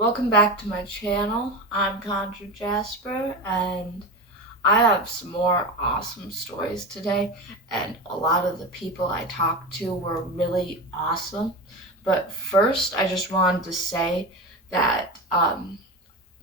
Welcome back to my channel. I'm ConjuredJasper, and I have some more awesome stories today, and a lot of the people I talked to were really awesome. But first, I just wanted to say that my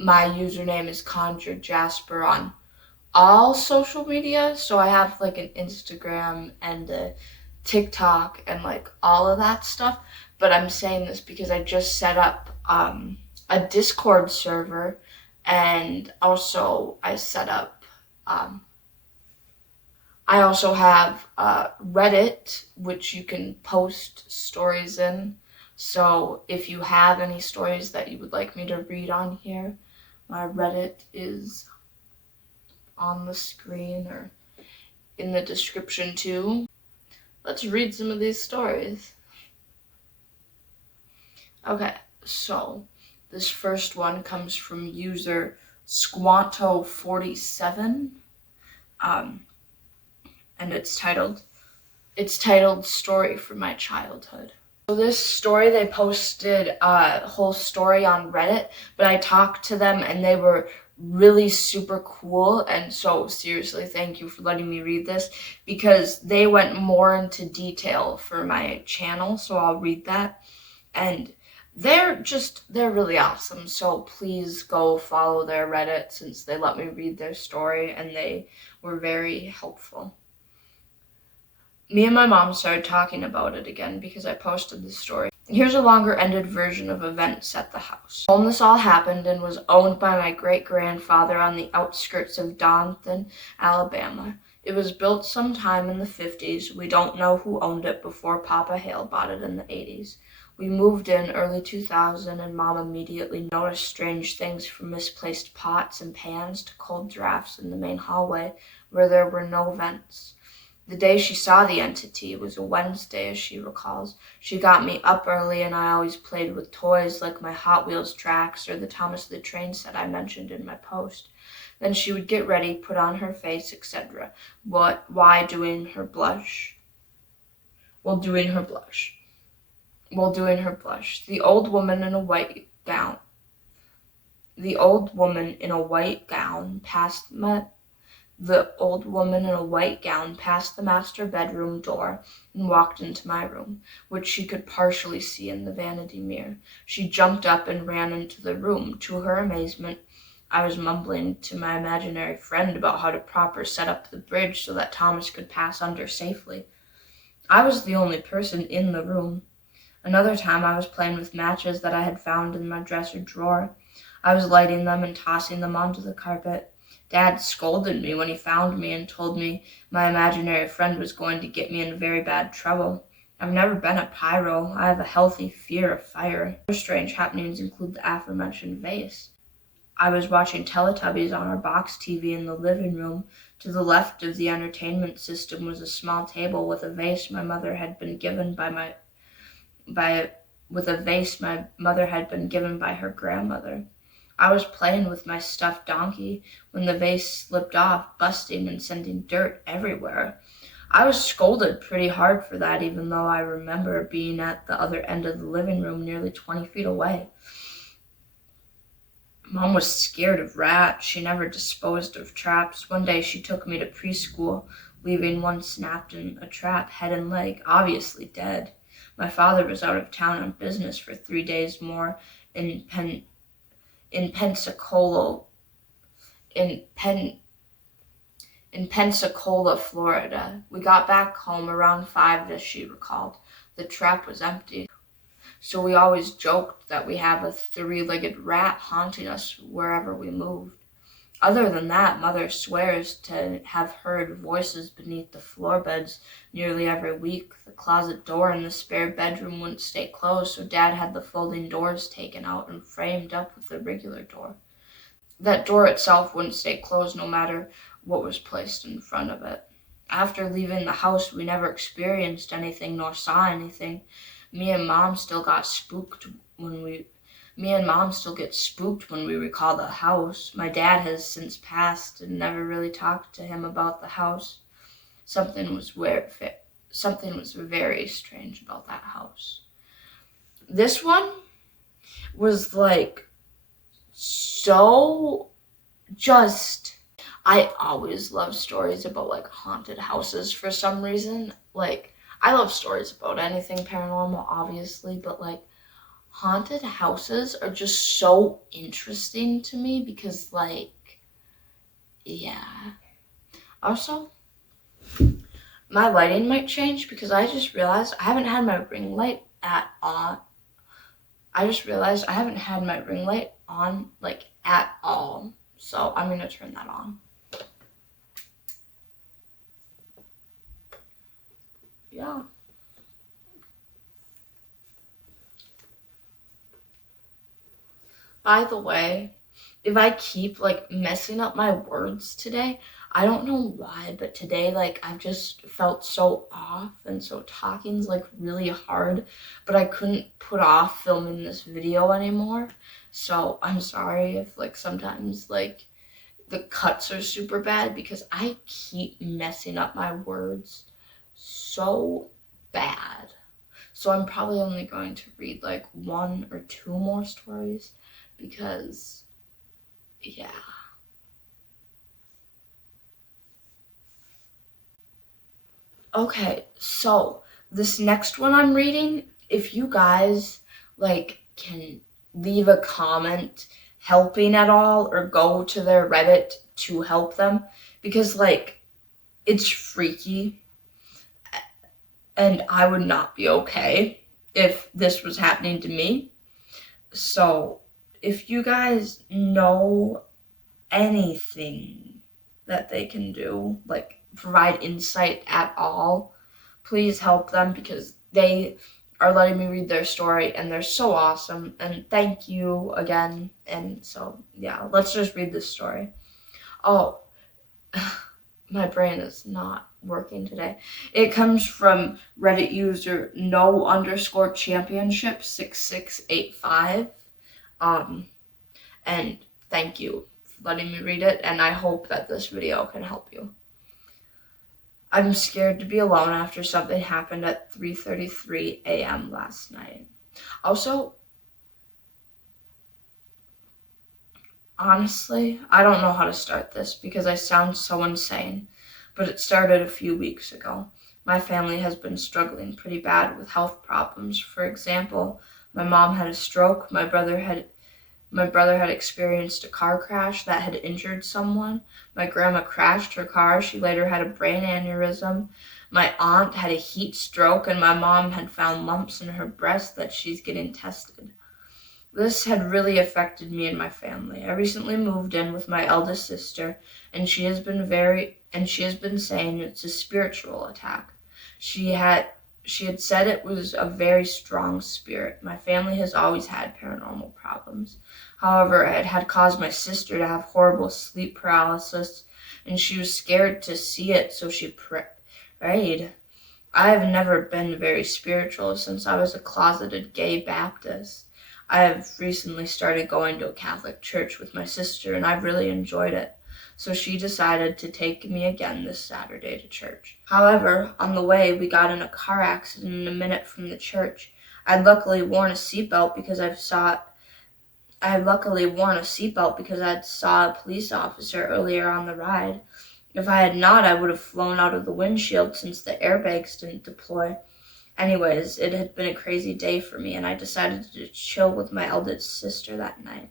username is ConjuredJasper on all social media. So I have like an Instagram and a TikTok and like all of that stuff. But I'm saying this because I just set up a Discord server, and also I set up I also have Reddit, which you can post stories in. So if you have any stories that you would like me to read on here, my Reddit is on the screen or in the description too. Let's read some of these stories. Okay, so this first one comes from user Squanto47, and it's titled Story from My Childhood. So this story, they posted a whole story on Reddit, but I talked to them and they were really super cool, and so seriously thank you for letting me read this because they went more into detail for my channel, so I'll read that. And they're really awesome, so please go follow their Reddit since they let me read their story and they were very helpful. Me and my mom started talking about it again because I posted this story. Here's a longer ended version of events at the house. When this all happened and was owned by my great-grandfather on the outskirts of Doniphan, Alabama. It was built sometime in the 50s. We don't know who owned it before Papa Hale bought it in the 80s. We moved in early 2000 and Mom immediately noticed strange things from misplaced pots and pans to cold drafts in the main hallway where there were no vents. The day she saw the entity was a Wednesday, as she recalls. She got me up early and I always played with toys like my Hot Wheels tracks or the Thomas the Train set I mentioned in my post. Then she would get ready, put on her face, etc. Why doing her blush? While doing her blush. The old woman in a white gown passed the master bedroom door and walked into my room, which she could partially see in the vanity mirror. She jumped up and ran into the room. To her amazement, I was mumbling to my imaginary friend about how to properly set up the bridge so that Thomas could pass under safely. I was the only person in the room. Another time I was playing with matches that I had found in my dresser drawer. I was lighting them and tossing them onto the carpet. Dad scolded me when he found me and told me my imaginary friend was going to get me in very bad trouble. I've never been a pyro. I have a healthy fear of fire. Other strange happenings include the aforementioned vase. I was watching Teletubbies on our box TV in the living room. To the left of the entertainment system was a small table with a vase my mother had been given by her grandmother. I was playing with my stuffed donkey when the vase slipped off, busting and sending dirt everywhere. I was scolded pretty hard for that, even though I remember being at the other end of the living room nearly 20 feet away. Mom was scared of rats. She never disposed of traps. One day she took me to preschool, leaving one snapped in a trap, head and leg, obviously dead. My father was out of town on business for 3 days more in Pensacola, Florida. We got back home around 5, as she recalled. The trap was empty, so we always joked that we have a 3-legged rat haunting us wherever we moved. Other than that, Mother swears to have heard voices beneath the floor-beds nearly every week. The closet door in the spare bedroom wouldn't stay closed, so Dad had the folding doors taken out and framed up with the regular door. That door itself wouldn't stay closed no matter what was placed in front of it. After leaving the house, we never experienced anything nor saw anything. Me and Mom still get spooked when we recall the house. My dad has since passed and never really talked to him about the house. Something was very strange about that house. This one was like so just, I always love stories about like haunted houses for some reason. Like, I love stories about anything paranormal, obviously, but like haunted houses are just so interesting to me because, like, yeah. Also, my lighting might change because I just realized I haven't had my ring light at all. I just realized I haven't had my ring light on, like, at all. So I'm gonna turn that on. Yeah. By the way, if I keep like messing up my words today, I don't know why, but today like I've just felt so off, and so talking's like really hard, but I couldn't put off filming this video anymore. So I'm sorry if like sometimes like the cuts are super bad because I keep messing up my words so bad. So I'm probably only going to read like 1 or 2 more stories because, yeah. Okay, so this next one I'm reading, if you guys like can leave a comment helping at all or go to their Reddit to help them, because like it's freaky and I would not be okay if this was happening to me. So if you guys know anything that they can do, like provide insight at all, please help them because they are letting me read their story and they're so awesome. And thank you again. And so, yeah, let's just read this story. Oh, my brain is not working today. It comes from Reddit user no_championship6685. And thank you for letting me read it, and I hope that this video can help you. I'm scared to be alone after something happened at 3:33 a.m. last night. Also, honestly, I don't know how to start this because I sound so insane, but it started a few weeks ago. My family has been struggling pretty bad with health problems. For example, my mom had a stroke, my brother had experienced a car crash that had injured someone. My grandma crashed her car. She later had a brain aneurysm. My aunt had a heat stroke, and my mom had found lumps in her breast that she's getting tested. This had really affected me and my family. I recently moved in with my eldest sister, and she has been saying it's a spiritual attack. She had said it was a very strong spirit. My family has always had paranormal problems. However, it had caused my sister to have horrible sleep paralysis, and she was scared to see it, so she prayed. I have never been very spiritual since I was a closeted gay Baptist. I have recently started going to a Catholic church with my sister, and I've really enjoyed it. So she decided to take me again this Saturday to church. However, on the way, we got in a car accident a minute from the church. I'd luckily worn a seatbelt because I'd saw a police officer earlier on the ride. If I had not, I would have flown out of the windshield since the airbags didn't deploy. Anyways, it had been a crazy day for me, and I decided to chill with my eldest sister that night.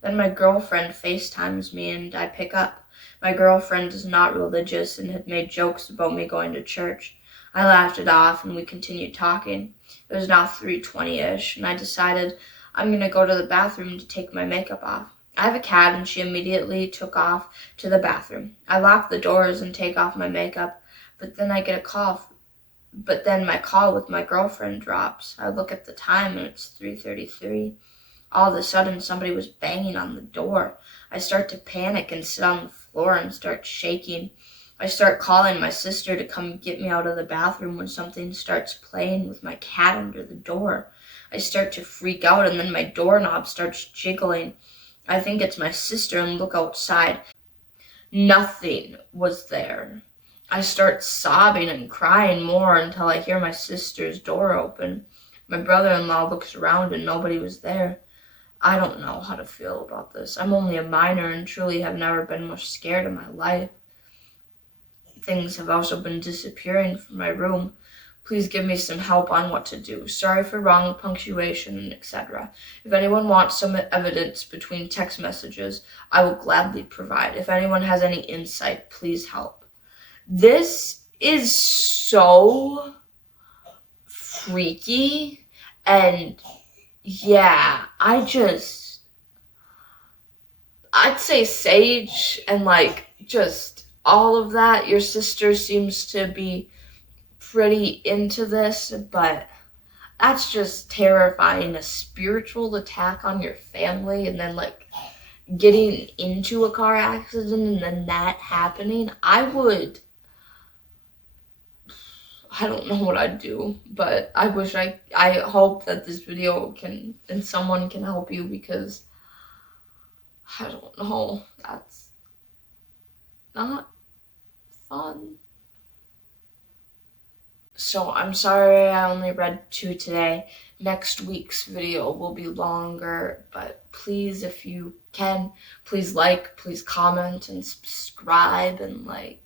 Then my girlfriend FaceTimes me, and I pick up. My girlfriend is not religious and had made jokes about me going to church. I laughed it off, and we continued talking. It was now 3:20-ish, and I decided I'm going to go to the bathroom to take my makeup off. I have a cat, and she immediately took off to the bathroom. I lock the doors and take off my makeup, but then I get a call. But then my call with my girlfriend drops. I look at the time, and it's 3:33. All of a sudden, somebody was banging on the door. I start to panic and sit on the floor and start shaking. I start calling my sister to come get me out of the bathroom when something starts playing with my cat under the door. I start to freak out, and then my doorknob starts jiggling. I think it's my sister and look outside. Nothing was there. I start sobbing and crying more until I hear my sister's door open. My brother-in-law looks around and nobody was there. I don't know how to feel about this. I'm only a minor and truly have never been more scared in my life. Things have also been disappearing from my room. Please give me some help on what to do. Sorry for wrong punctuation, etc. If anyone wants some evidence between text messages, I will gladly provide. If anyone has any insight, please help. This is so freaky, and yeah, I'd say Sage and like just all of that. Your sister seems to be pretty into this, but that's just terrifying. A spiritual attack on your family and then like getting into a car accident and then that happening. I don't know what I'd do, but I hope that this video can, and someone can help you, because I don't know, that's not fun. So I'm sorry I only read 2 today. Next week's video will be longer, but please, if you can, please like, please comment and subscribe, and like,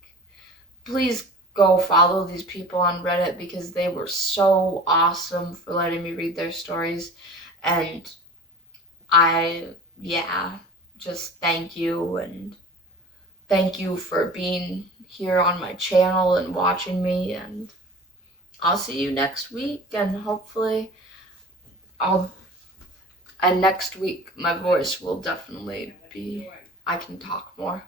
please go follow these people on Reddit, because they were so awesome for letting me read their stories. And just thank you, and thank you for being here on my channel and watching me, and I'll see you next week, and hopefully next week my voice will definitely be, I can talk more.